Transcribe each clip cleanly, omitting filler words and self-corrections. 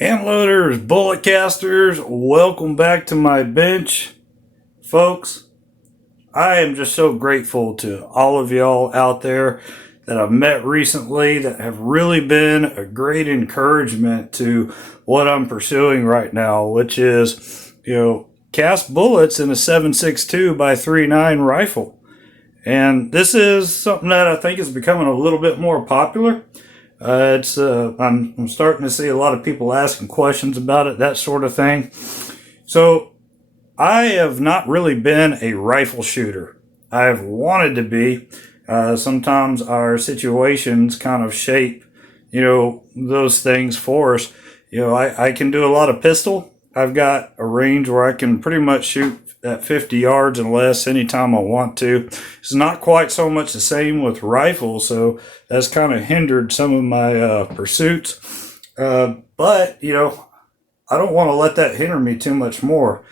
Hand loaders, bullet casters, welcome back to my bench. Folks, I am just so grateful to all of y'all out there that I've met recently that have really been a great encouragement to what I'm pursuing right now, which is, cast bullets in a 7.62 by 3.9 rifle. And this is something that I think is becoming a little bit more popular. I'm starting to see a lot of people asking questions about it, that sort of thing. So I have not really been a rifle shooter. I've wanted to be. Sometimes our situations kind of shape, those things for us. I can do a lot of pistol. I've got a range where I can pretty much shoot at 50 yards and less anytime I want to. It's not quite so much the same with rifles, so that's kind of hindered some of my pursuits. But I don't want to let that hinder me too much more,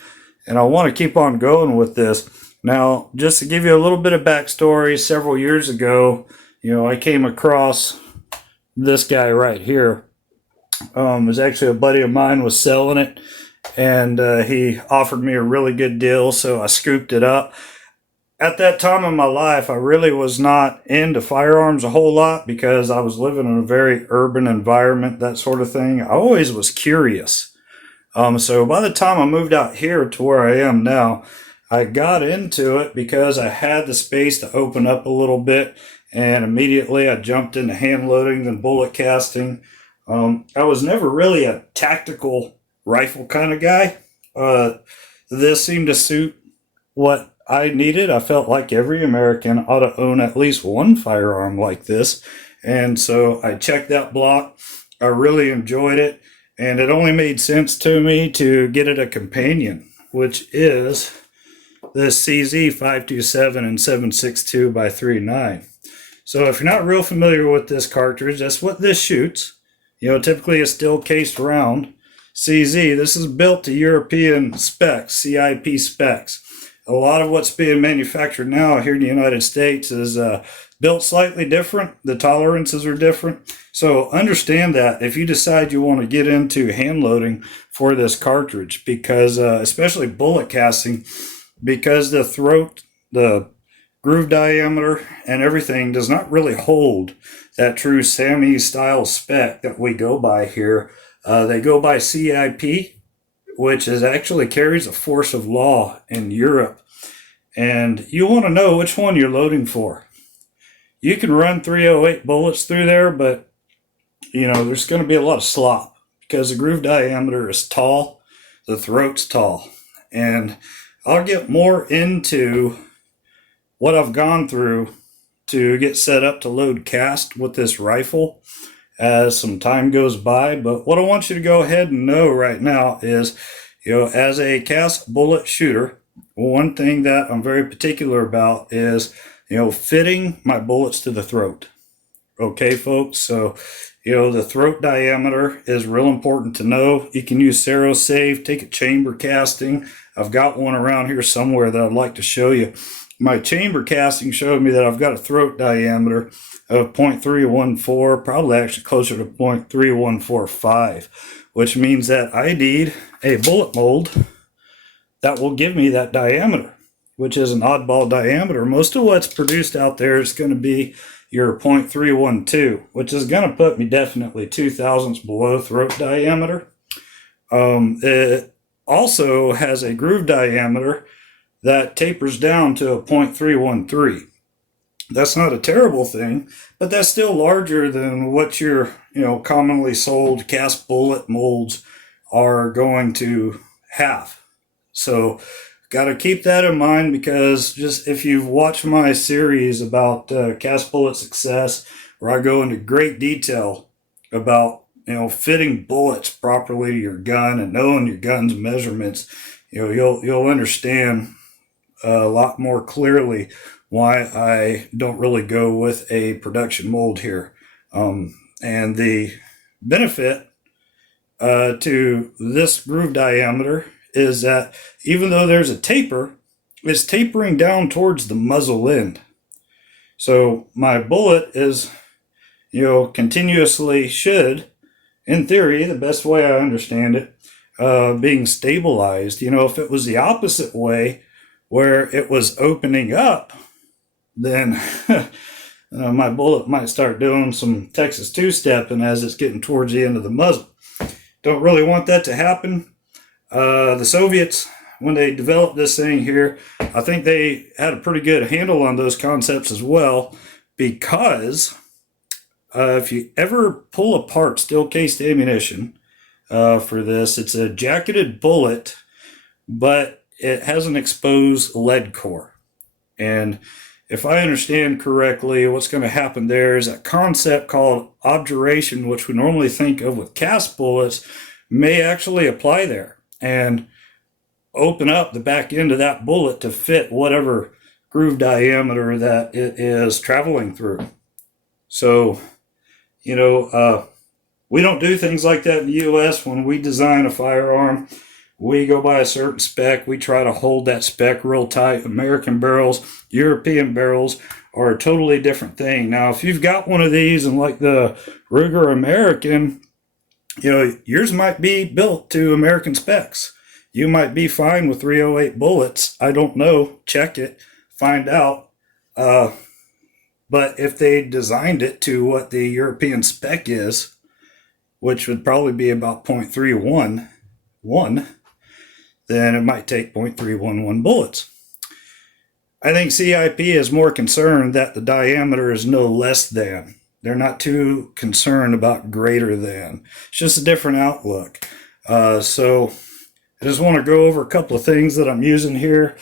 and I want to keep on going with this. Now, just to give you a little bit of backstory, several years ago, I came across this guy right here. It was actually a buddy of mine was selling it, and he offered me a really good deal, so I scooped it up. At that time in my life, I really was not into firearms a whole lot because I was living in a very urban environment, that sort of thing. I always was curious. So by the time I moved out here to where I am now, I got into it because I had the space to open up a little bit, and immediately I jumped into hand loading and bullet casting. I was never really a tactical rifle kind of guy. This seemed to suit what I needed. I felt like every American ought to own at least one firearm like this. And so I checked that block. I really enjoyed it. And it only made sense to me to get it a companion, which is this CZ 527 and 7.62 by 3.9. So if you're not real familiar with this cartridge, that's what this shoots. Typically a steel cased round. CZ, this is built to European specs, CIP specs. A lot of what's being manufactured now here in the United States is built slightly different. The tolerances are different. So understand that if you decide you want to get into hand loading for this cartridge, because especially bullet casting, because the throat, the groove diameter, and everything does not really hold that true SAMI style spec that we go by here. They go by CIP, which is actually carries a force of law in Europe. And you want to know which one you're loading for. You can run 308 bullets through there, but there's going to be a lot of slop because the groove diameter is tall, the throat's tall. And I'll get more into what I've gone through to get set up to load cast with this rifle as some time goes by. But what I want you to go ahead and know right now is, as a cast bullet shooter, one thing that I'm very particular about is, fitting my bullets to the throat. Okay, folks? So, the throat diameter is real important to know. You can use SaroSave, take a chamber casting. I've got one around here somewhere that I'd like to show you. My chamber casting showed me that I've got a throat diameter of 0.314, probably actually closer to 0.3145, which means that I need a bullet mold that will give me that diameter, which is an oddball diameter. Most of what's produced out there is going to be your 0.312, which is going to put me definitely 0.02 below throat diameter. It also has a groove diameter that tapers down to a 0.313. That's not a terrible thing, but that's still larger than what your commonly sold cast bullet molds are going to have. So got to keep that in mind, because just if you've watched my series about cast bullet success, where I go into great detail about fitting bullets properly to your gun and knowing your gun's measurements, you'll understand a lot more clearly why I don't really go with a production mold here. And the benefit to this groove diameter is that even though there's a taper, it's tapering down towards the muzzle end. So my bullet is, continuously should in theory, the best way I understand it, being stabilized. If it was the opposite way, where it was opening up, then my bullet might start doing some Texas two-stepping as it's getting towards the end of the muzzle. Don't really want that to happen. The Soviets, when they developed this thing here, I think they had a pretty good handle on those concepts as well, because if you ever pull apart steel-cased ammunition for this, it's a jacketed bullet, but it has an exposed lead core. And if I understand correctly, what's going to happen there is a concept called obturation, which we normally think of with cast bullets, may actually apply there and open up the back end of that bullet to fit whatever groove diameter that it is traveling through. So, we don't do things like that in the U.S. When we design a firearm, we go by a certain spec. We try to hold that spec real tight. American barrels, European barrels are a totally different thing. Now, if you've got one of these and like the Ruger American, yours might be built to American specs. You might be fine with 308 bullets. I don't know. Check it. Find out. But if they designed it to what the European spec is, which would probably be about 0.311, then it might take 0.311 bullets. I think CIP is more concerned that the diameter is no less than. They're not too concerned about greater than. It's just a different outlook. So I just want to go over a couple of things that I'm using here.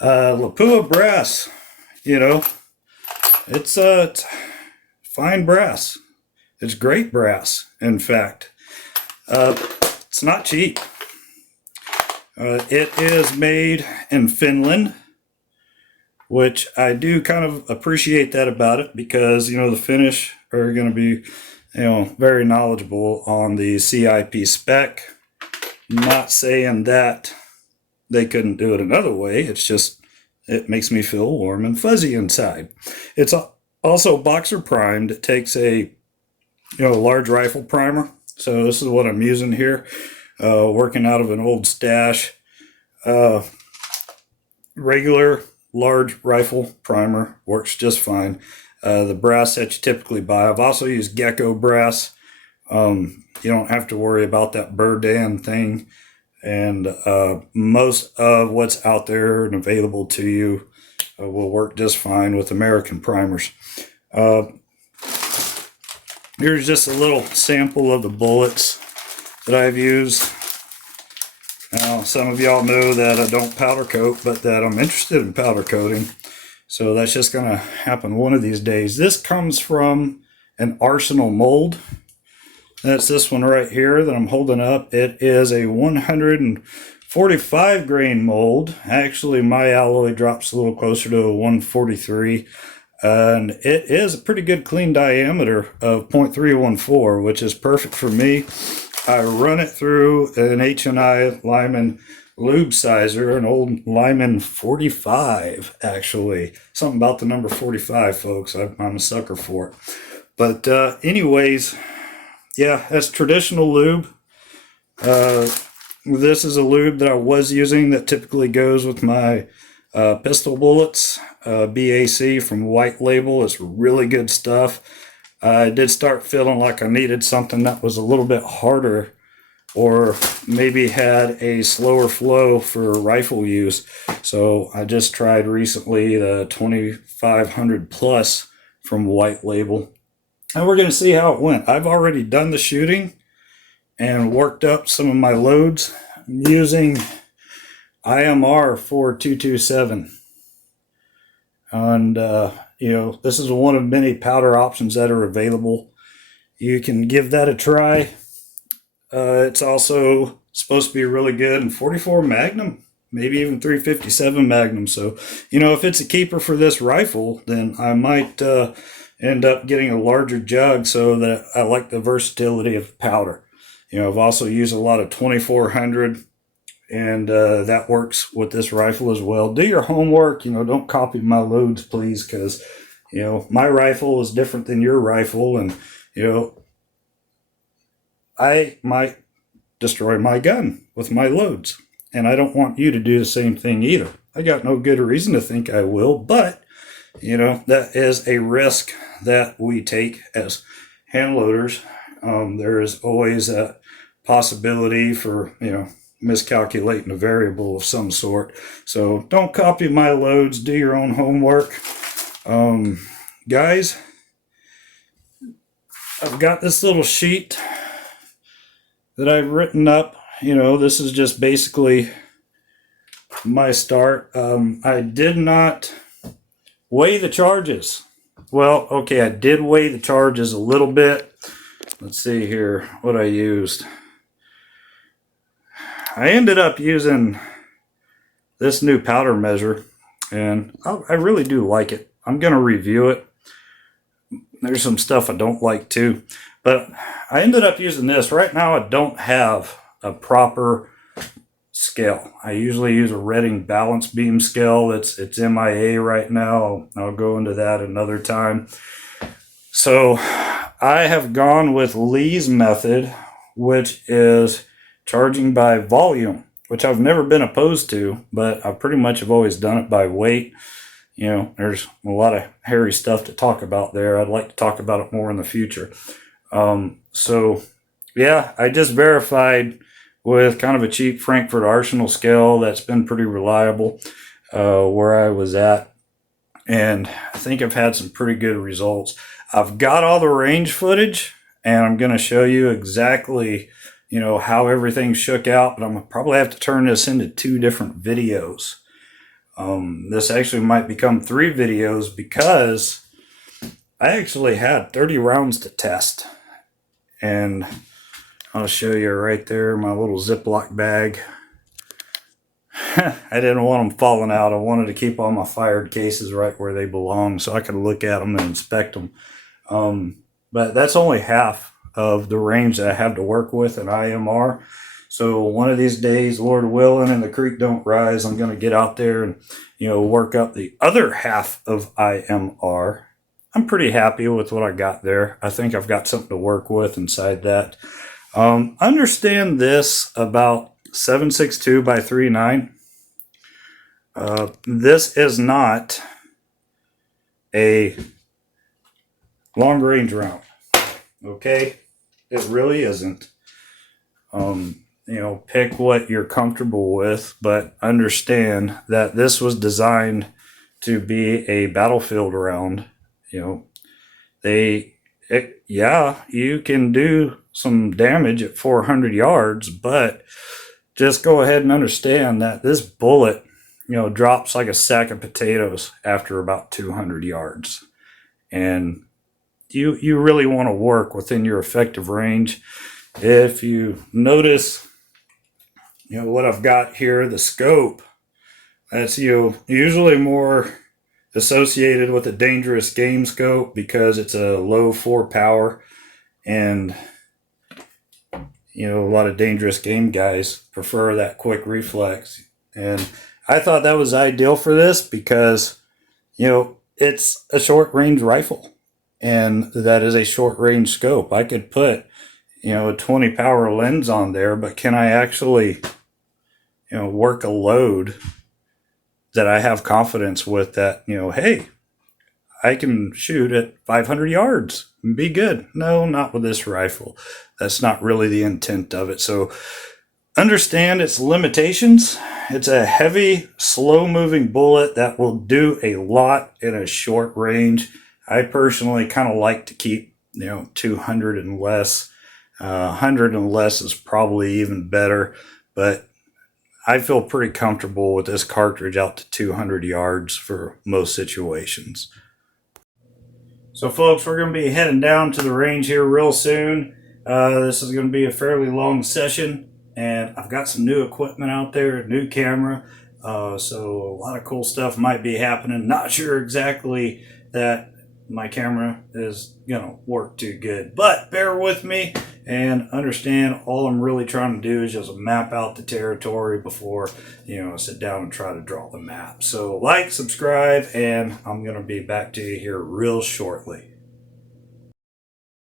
Lapua brass, it's fine brass. It's great brass, in fact. It's not cheap. It is made in Finland, which I do kind of appreciate that about it, because, the Finnish are going to be, very knowledgeable on the CIP spec. Not saying that they couldn't do it another way. It's just, it makes me feel warm and fuzzy inside. It's also boxer primed. It takes a large rifle primer. So this is what I'm using here, working out of an old stash. Regular large rifle primer works just fine. The brass that you typically buy, I've also used gecko brass. You don't have to worry about that Burdan thing. And most of what's out there and available to you will work just fine with American primers. Here's just a little sample of the bullets that I've used. Now, some of y'all know that I don't powder coat, but that I'm interested in powder coating. So that's just going to happen one of these days. This comes from an Arsenal mold. That's this one right here that I'm holding up. It is a 145 grain mold. Actually, my alloy drops a little closer to a 143. And it is a pretty good clean diameter of 0.314, which is perfect for me. I run it through an H&I Lyman lube sizer, an old Lyman 45, actually. Something about the number 45, folks. I'm a sucker for it. But anyways, yeah, that's traditional lube. This is a lube that I was using that typically goes with my pistol bullets. BAC from White Label. It's really good stuff. I did start feeling like I needed something that was a little bit harder, or maybe had a slower flow for rifle use. So I just tried recently the 2500 plus from White Label. And we're going to see how it went. I've already done the shooting and worked up some of my loads. I'm using IMR 4227. And, this is one of many powder options that are available. You can give that a try. It's also supposed to be really good in 44 Magnum, maybe even 357 Magnum. So, if it's a keeper for this rifle, then I might end up getting a larger jug, so that I like the versatility of powder. I've also used a lot of 2400, and that works with this rifle as well. Do your homework. Don't copy my loads, please, because my rifle is different than your rifle, and I might destroy my gun with my loads. And I don't want you to do the same thing either. I got no good reason to think I will, but that is a risk that we take as hand loaders. There is always a possibility for, miscalculating a variable of some sort. So don't copy my loads, do your own homework. Guys, I've got this little sheet that I've written up. This is just basically my start. I did not weigh the charges. Well, okay, I did weigh the charges a little bit. Let's see here what I used. I ended up using this new powder measure, and I really do like it. I'm going to review it. There's some stuff I don't like too, but I ended up using this. Right now I don't have a proper scale. I usually use a Redding balance beam scale. It's MIA right now. I'll go into that another time. So I have gone with Lee's method, which is charging by volume, which I've never been opposed to, but I pretty much have always done it by weight. There's a lot of hairy stuff to talk about there. I'd like to talk about it more in the future. So yeah, I just verified with kind of a cheap Frankfurt Arsenal scale that's been pretty reliable where I was at. And I think I've had some pretty good results. I've got all the range footage, and I'm going to show you exactly, how everything shook out. But I'm going to probably have to turn this into 2 different videos. This actually might become 3 videos because I actually had 30 rounds to test. And I'll show you right there, my little Ziploc bag. I didn't want them falling out. I wanted to keep all my fired cases right where they belong so I could look at them and inspect them. But that's only half of the range that I have to work with in IMR. So one of these days, Lord willing, and the creek don't rise, I'm going to get out there and, work up the other half of IMR. I'm pretty happy with what I got there. I think I've got something to work with inside that. Understand this about 7.62 by 3.9. This is not a long range round. Okay? It really isn't. Pick what you're comfortable with, but understand that this was designed to be a battlefield round. You can do some damage at 400 yards, but just go ahead and understand that this bullet, drops like a sack of potatoes after about 200 yards. And you really want to work within your effective range. If you notice, what I've got here, the scope, that's usually more associated with a dangerous game scope because it's a low 4 power, and a lot of dangerous game guys prefer that quick reflex. And I thought that was ideal for this because it's a short range rifle, and that is a short range scope. I could put a 20 power lens on there, but can I actually work a load that I have confidence with that, hey, I can shoot at 500 yards and be good? No, not with this rifle. That's not really the intent of it. So understand its limitations. It's a heavy, slow-moving bullet that will do a lot in a short range. I personally kind of like to keep, 200 and less. 100 and less is probably even better, but I feel pretty comfortable with this cartridge out to 200 yards for most situations. So folks, we're going to be heading down to the range here real soon. This is going to be a fairly long session, and I've got some new equipment out there, new camera, so a lot of cool stuff might be happening. Not sure exactly that my camera is going to work too good, but bear with me and understand all I'm really trying to do is just map out the territory before, sit down and try to draw the map. So like, subscribe, and I'm going to be back to you here real shortly.